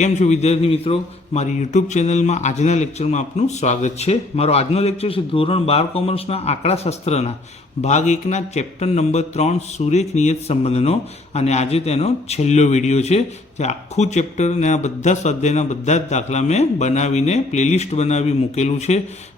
કેમ છો વિદ્યાર્થી મિત્રો, મારી યુટ્યુબ ચેનલમાં આજના લેક્ચરમાં આપનું સ્વાગત છે। મારો આજનો લેક્ચર છે ધોરણ 12 કોમર્સના આંકડાશાસ્ત્રના ભાગ 1ના ચેપ્ટર નંબર 3 સુરેખ નિયત સંબંધનો, અને આજે તેનો છેલ્લો વિડીયો છે। જે આખું ચેપ્ટર અને આ બધા સ્વાધ્યાયના બધા જ દાખલા મેં બનાવીને પ્લેલિસ્ટ બનાવી મૂકેલું છે।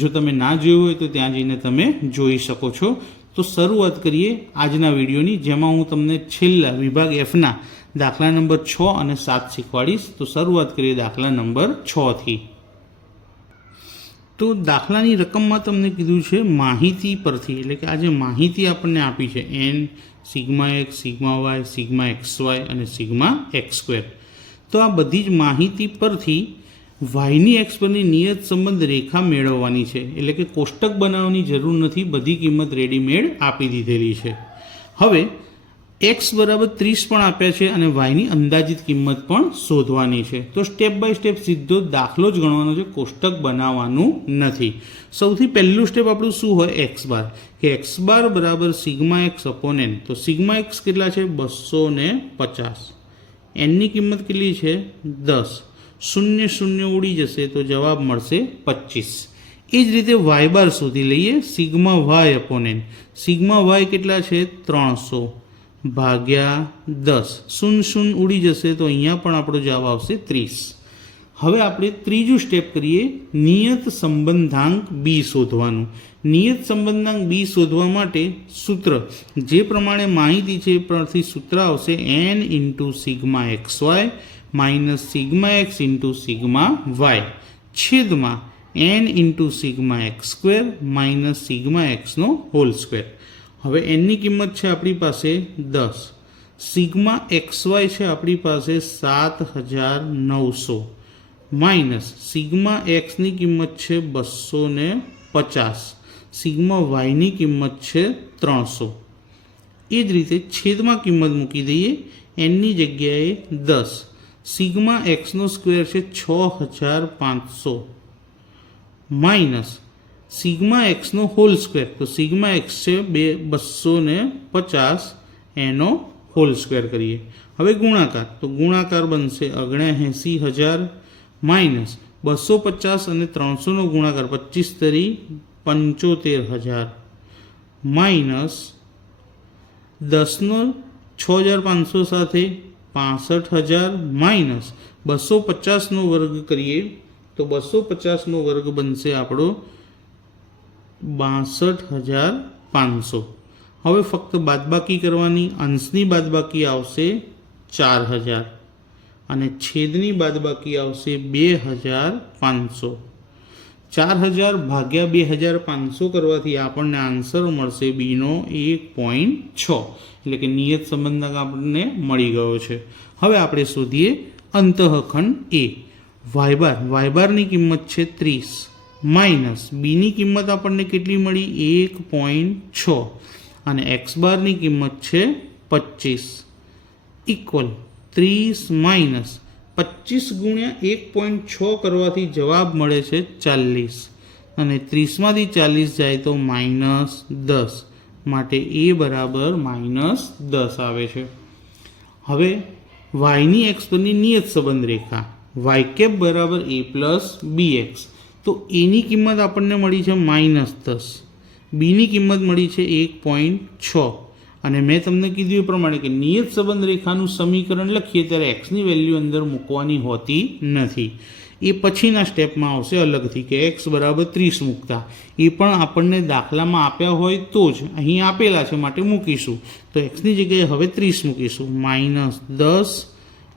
જો તમે ના જોયું હોય તો ત્યાં જઈને તમે જોઈ શકો છો। તો શરૂઆત કરીએ આજના વિડીયોની, જેમાં હું તમને છેલ્લા વિભાગ Fના દાખલા નંબર 6 અને 7 શીખવાડીશ। તો શરૂઆત કરીએ દાખલા નંબર 6 થી। તો દાખલાની રકમમાં તમને કીધું છે માહિતી પરથી, એટલે કે આ જે માહિતી આપણને આપી છે n, sigma x, sigma y, sigma xy અને સિગ્મા x², તો આ બધી જ માહિતી પરથી yની x પરની નિયત સંબંધ રેખા મેળવવાની છે। એટલે કે કોષ્ટક બનાવવાની જરૂર નથી, બધી કિંમત રેડીમેડ આપી દીધેલી છે। હવે x બરાબર 30 પણ આપ્યા છે અને yની અંદાજિત કિંમત પણ શોધવાની છે। તો સ્ટેપ બાય સ્ટેપ સીધો દાખલો જ ગણવાનો છે, કોષ્ટક બનાવવાનું નથી। સૌથી પહેલું સ્ટેપ આપણું શું હોય, x બાર, કે x બાર બરાબર સિગ્મા x અપોન n। તો સિગ્મા x કેટલા છે, 250, nની કિંમત કેટલી છે, 10, શૂન્ય શૂન્ય ઉડી જશે તો જવાબ મળશે 25। એ જ રીતે y બાર શોધી લઈએ, sigma y upon n। Sigma y કેટલા છે, 300 ભાગ્યા 10, શૂન્ય શૂન્ય ઉડી જશે તો અહીંયા પણ આપણો જવાબ આવશે 30। હવે આપણે ત્રીજું સ્ટેપ કરીએ, નિયત સંબંધાંક b શોધવાનું। નિયત સંબંધાંક b શોધવા માટે સૂત્ર જે પ્રમાણે માહિતી છે એ પરથી સૂત્ર આવશે n into sigma xy minus sigma x into sigma y છેદમાં n into sigma x² minus sigma xનો હોલ સ્ક્વેર। હવે nની કિંમત છે આપણી પાસે 10, સિગ્મા xy છે આપણી પાસે 7900 માઇનસ સિગ્મા xની કિંમત છે 250, સિગ્મા yની કિંમત છે 300। એ જ રીતે છેદમાં કિંમત મૂકી દઈએ, nની જગ્યાએ 10, સિગ્મા xનો સ્ક્વેર છે 6500 માઇનસ સિગ્મા એક્સનો હોલ સ્ક્વેર, તો સિગ્મા એક્સ છે 250, એનો હોલ સ્ક્વેર કરીએ। હવે ગુણાકાર, તો ગુણાકાર બનશે 79000 માઇનસ 250 અને 300નો ગુણાકાર 25 તરી 75000 માઇનસ 10નો 6500 સાથે 65000 માઇનસ 250નો વર્ગ કરીએ તો 250નો વર્ગ બનશે આપણો 62500। હવે ફક્ત બાદબાકી કરવાની, અંશની બાદબાકી આવશે 4000 અને છેદની બાદબાકી આવશે 2500। 4000 ભાગ્યા 2500 કરવાથી આપણને આન્સર મળશે બીનો 1.6, એટલે કે નિયત સંબંધાંક આપણને મળી ગયો છે। હવે આપણે શોધીએ અંતઃખંડ a। y બારની કિંમત છે 30 માઇનસ બીની કિંમત આપણને કેટલી મળી, 1.6 અને x બારની કિંમત છે 25 ઇક્વલ 30 માઇનસ 25 ગુણ્યા 1.6 કરવાથી જવાબ મળે છે 40 અને 30માંથી 40 જાય તો -10, માટે a બરાબર -10 આવે છે। હવે yની x પરની નિયત સંબંધ રેખા y કેપ બરાબર a પ્લસ bx। તો એની કિંમત આપણને મળી છે -10, બીની કિંમત મળી છે 1.6 અને મેં તમને કીધું એ પ્રમાણે કે નિયત સંબંધ રેખાનું સમીકરણ લખીએ ત્યારે એક્સની વેલ્યુ અંદર મૂકવાની હોતી નથી, એ પછીના સ્ટેપમાં આવશે અલગથી કે x બરાબર 30 મૂકતા, એ પણ આપણને દાખલામાં આપ્યા હોય તો જ, અહીં આપેલા છે માટે મૂકીશું। તો એક્સની જગ્યાએ હવે 30 મૂકીશું, -10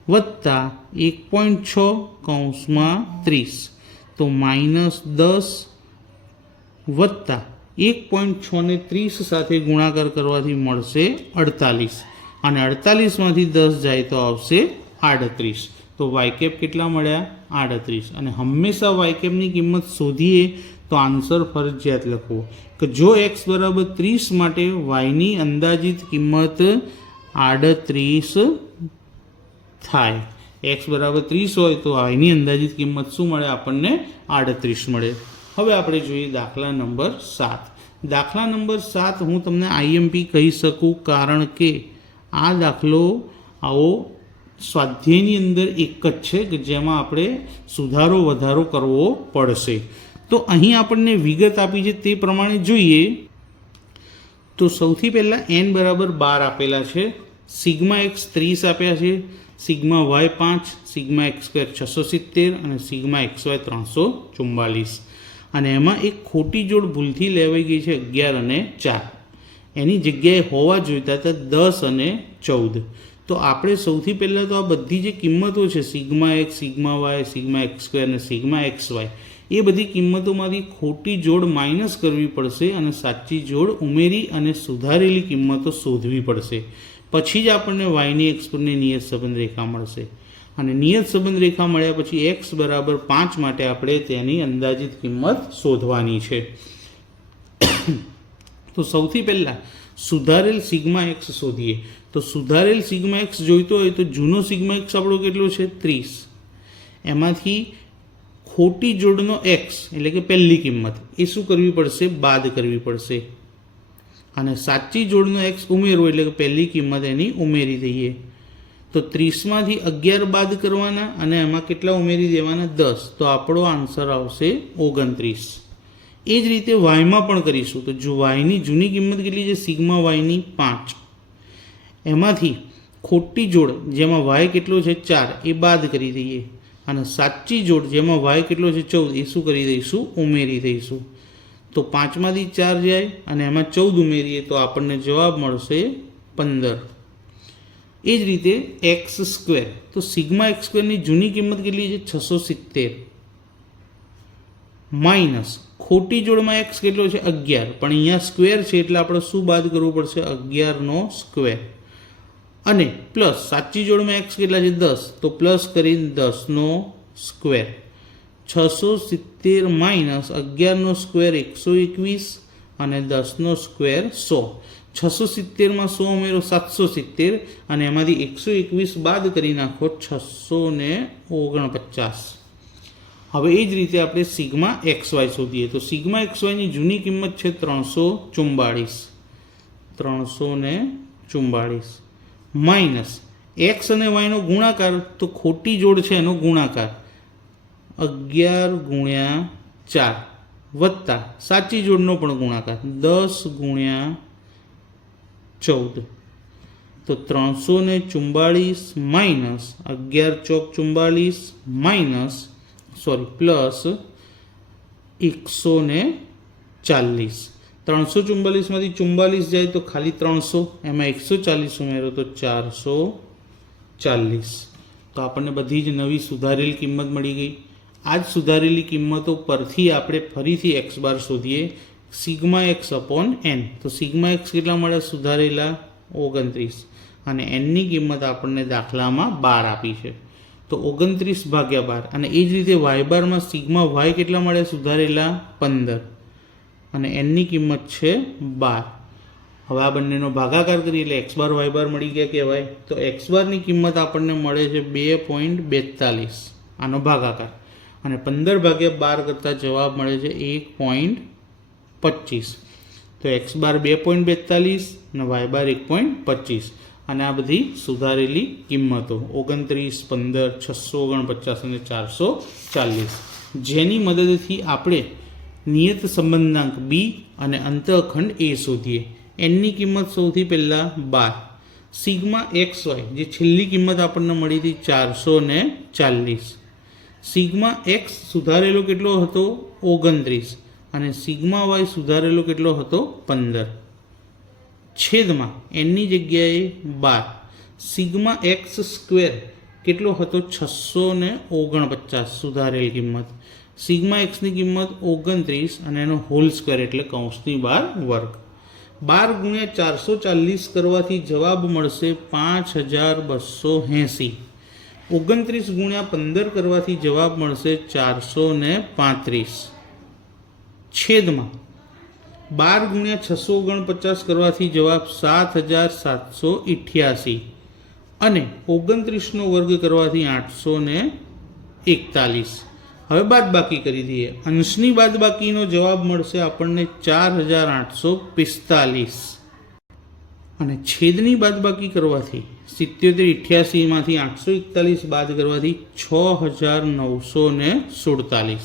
વત્તા 1.6 કૌંસમાં 30, તો -10 વત્તા 1.6 ને 30 સાથે ગુણાકાર કરવાથી મળશે 48 અને 48માંથી 10 જાય તો આવશે 38। તો y કેપ કેટલા મળ્યા, 38। અને હંમેશા y કેપની કિંમત શોધીએ તો આન્સર ફરજિયાત લખવો કે જો x બરાબર 30 માટે yની અંદાજિત કિંમત 38 થાય, x બરાબર 30 હોય તો yની અંદાજિત કિંમત શું મળે, આપણને 38 મળે। હવે આપણે જોઈએ દાખલા નંબર 7। દાખલા નંબર 7 હું તમને IMP કહી શકું, કારણ કે આ દાખલો આવો સ્વાધ્યાયની અંદર એક જ છે કે જેમાં આપણે સુધારો વધારો કરવો પડશે. તો અહીં આપણને વિગત આપી છે તે પ્રમાણે જોઈએ તો સૌથી પહેલાં n બરાબર 12 આપેલા છે, સિગ્મા એક્સ 30 આપ્યા છે, sigma Y 5, sigma X square 670 અને સિગ્મા એક્સ વાય 344. અને એમાં એક ખોટી જોડ ભૂલથી લેવાઈ ગઈ છે 11 અને 4. એની જગ્યાએ હોવા જોઈતા હતા 10 અને 14. તો આપણે સૌથી પહેલાં તો આ બધી જે કિંમતો છે sigma X, sigma Y, sigma X square અને સિગ્મા એક્સ વાય, એ બધી કિંમતોમાંથી ખોટી જોડ માઇનસ કરવી પડશે અને સાચી જોડ ઉમેરી અને સુધારેલી કિંમતો શોધવી પડશે. પછી જ આપણને વાયની એક્સ પરની નિયત સંબંધ રેખા મળશે. અને નિયત સંબંધ રેખા મળ્યા પછી એક્સ બરાબર 5 માટે આપણે તેની અંદાજિત કિંમત શોધવાની છે. તો સૌથી પહેલાં સુધારેલ સિગ્મા એક્સ શોધીએ. તો સુધારેલ સિગ્મા એક્સ જોઈતો હોય તો જૂનો સિગ્મા એક્સ આપણો કેટલો છે 30. એમાંથી ખોટી જોડનો એક્સ એટલે કે પહેલી કિંમત એ શું કરવી પડશે, બાદ કરવી પડશે. અને સાચી જોડનો એક્સ ઉમેરવો એટલે કે પહેલી કિંમત એની ઉમેરી દઈએ. તો 30માંથી 11 બાદ કરવાના અને એમાં કેટલા ઉમેરી દેવાના 10. તો આપણો આન્સર આવશે 29. એ જ રીતે વાયમાં પણ કરીશું. તો જો વાયની જૂની કિંમત કેટલી છે, સિગ્મા વાયની 5. એમાંથી ખોટી જોડ જેમાં વાય કેટલો છે 4 એ બાદ કરી દઈએ અને સાચી જોડ જેમાં વાય કેટલો છે 14 એ શું કરી દઈશું, ઉમેરી દઈશું. તો 5માંથી 4 જાય અને એમાં 14 ઉમેરીએ તો આપણને જવાબ મળશે 15. એ જ રીતે એક્સ સ્ક્વેર. તો સિગ્મા એક્સ સ્ક્વેરની જૂની કિંમત કેટલી છે 670 માઇનસ ખોટી જોડમાં એક્સ કેટલો છે 11, પણ અહીંયા સ્ક્વેર છે એટલે આપણે શું બાદ કરવું પડશે, 11નો સ્ક્વેર. અને પ્લસ સાચી જોડમાં એક્સ કેટલા છે 10, તો પ્લસ કરીને 10નો સ્ક્વેર. 670 માઇનસ 11નો સ્ક્વેર 121 અને 10નો સ્ક્વેર 100. 670માં 100 ઉમેરો 770 અને એમાંથી 121 બાદ કરી નાખો 649. હવે એ જ રીતે આપણે સિગ્મા એક્સ વાય શોધીએ. તો સિગ્મા એક્સ વાયની જૂની કિંમત છે 344 માઇનસ એક્સ અને વાયનો ગુણાકાર, તો ખોટી જોડ છે એનો ગુણાકાર 11 ગુણ્યા 4 વત્તા સાચી જોડનો પણ ગુણાકાર 10 ગુણ્યા 14. તો 344 માઇનસ 11 ચોક 44 માઇનસ પ્લસ 140. 344માંથી 44 જાય તો ખાલી 300, એમાં 140 ઉમેરો તો 440. તો આપણને બધી જ નવી સુધારેલી કિંમત મળી ગઈ. આ જ સુધારેલી કિંમતો પરથી આપણે ફરીથી એક્સ બાર શોધીએ. Sigma X upon N. તો સિગ્મા એક્સ કેટલા મળે સુધારેલા 29 અને એનની કિંમત આપણને દાખલામાં 12 આપી છે. તો 29 ભાગ્યા 12. અને એ જ રીતે વાય બારમાં સિગ્મા વાય કેટલા મળે સુધારેલા 15 અને એનની કિંમત છે 12. હવે આ બંનેનો ભાગાકાર કરીએ એટલે એક્સ બાર વાય બાર મળી ગયા કહેવાય. તો એક્સ બારની કિંમત આપણને મળે છે 2.42, આનો ભાગાકાર. અને 15 ભાગ્યા 12 કરતાં જવાબ મળે છે 1.25. તો એક્સ બાર 2.42 અને વાય બાર 1.25. અને આ બધી સુધારેલી કિંમતો 29, 15, 649 અને 440, જેની મદદથી આપણે નિયત સંબંધાંક બી અને અંતઃખંડ એ શોધીએ. એનની કિંમત સૌથી પહેલાં 12. સિગ્મા એક્સ વાય જે છેલ્લી કિંમત આપણને મળી હતી 440. સિગ્મા એક્સ સુધારેલો કેટલો હતો 29 અને સિગ્મા વાય સુધારેલો કેટલો હતો 15. છેદમાં એનની જગ્યાએ 12. સિગ્મા એક્સ સ્ક્વેર કેટલો હતો 649 સુધારેલ કિંમત. સિગ્મા એક્સની કિંમત 29 અને એનો હોલ સ્ક્વેર એટલે કૌંસની બહાર વર્ગ. 12 ગુણ્યા 440 કરવાથી જવાબ મળશે 5280. 29 ગુણ્યા 15 કરવાથી જવાબ મળશે 435. છેદમાં 12 ગુણ્યા 649 કરવાથી જવાબ 7788 અને 29નો વર્ગ કરવાથી 841. હવે બાદબાકી કરી દઈએ. અંશની બાદબાકીનો જવાબ મળશે આપણને 4845. અને છેદની બાદબાકી કરવાથી 7788માંથી 841 બાદ કરવાથી 6947.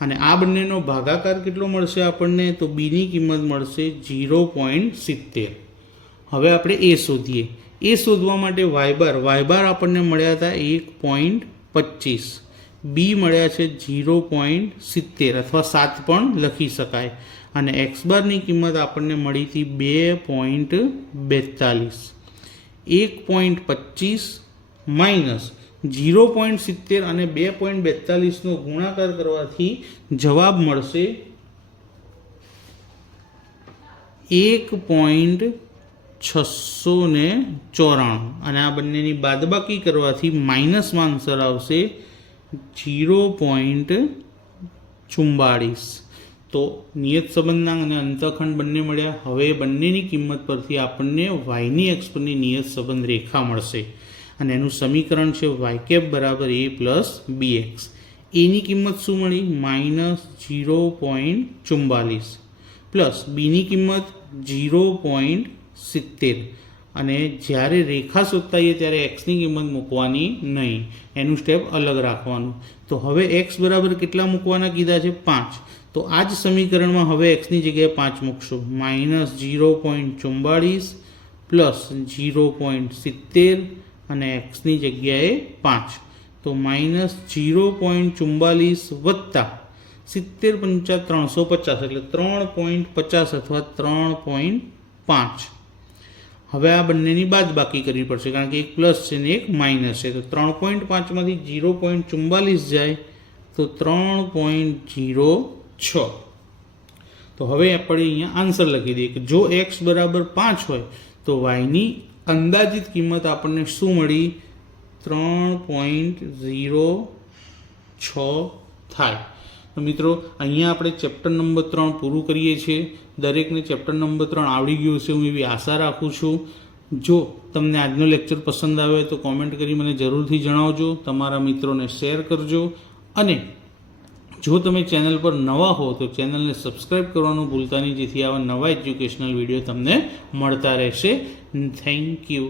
અને આ બંનેનો ભાગાકાર કેટલો મળશે આપણને? તો બીની કિંમત મળશે 0.70. હવે આપણે એ શોધીએ. એ શોધવા માટે વાય બાર આપણને મળ્યા હતા 1.25, બી મળ્યા છે 0.70 અથવા 7 પણ લખી શકાય, અને એક્સ બારની કિંમત આપણને મળી હતી 2.42. 1.25 માઇનસ 0.70 અને 2.42નો ગુણાકાર કરવાથી જવાબ મળશે 1.694, અને આ બંનેની બાદબાકી કરવાથી માઇનસમાં આન્સર આવશે 0.44. તો નિયત સબંધાંક અને અંતઃખંડ બંને મળ્યા. હવે બંનેની કિંમત પરથી આપણને વાયની એક્સ પરની નિયત સંબંધ રેખા મળશે, અને એનું સમીકરણ છે વાય કેપ બરાબર a પ્લસ bx. એની કિંમત શું મળી? -0.44 પ્લસ બીની કિંમત 0.70, અને જ્યારે રેખા શોધતા હોઈએ ત્યારે એક્સની કિંમત મૂકવાની નહીં, એનું સ્ટેપ અલગ રાખવાનું. તો હવે એક્સ બરાબર કેટલા મૂકવાના કીધા છે? 5. તો આ જ સમીકરણમાં હવે એક્સની જગ્યાએ 5 મૂકશો. -0.44 પ્લસ 0.70 અને એક્સની જગ્યાએ 5. તો -0.44 વત્તા 70 × 350 એટલે 3.50 અથવા 3.5. હવે આ બંનેની બાદબાકી કરવી પડશે, કારણ કે એક પ્લસ છે ને એક માઇનસ છે. તો 3.5માંથી 0.44 જાય તો 3.06. તો હવે આપણે અહીંયા આન્સર લખી દઈએ કે જો એક્સ બરાબર 5 હોય તો વાયની અંદાજિત કિંમત આપણને શું મળી? 3.06 થાય. તો મિત્રો અહીંયા આપણે ચેપ્ટર નંબર 3 પૂરું કરીએ છીએ. દરેકને ચેપ્ટર નંબર 3 આવડી ગયું છે હું એવી આશા રાખું છું. જો તમને આજનો લેક્ચર પસંદ આવે તો કોમેન્ટ કરી મને જરૂરથી જણાવજો, તમારા મિત્રોને શેર કરજો, અને જો તમે ચેનલ પર નવા હો તો ચેનલને સબસ્ક્રાઈબ કરવાનું ભૂલતા નહીં, જેથી આવા નવા એજ્યુકેશનલ વિડીયો તમને મળતા રહેશે. Thank you.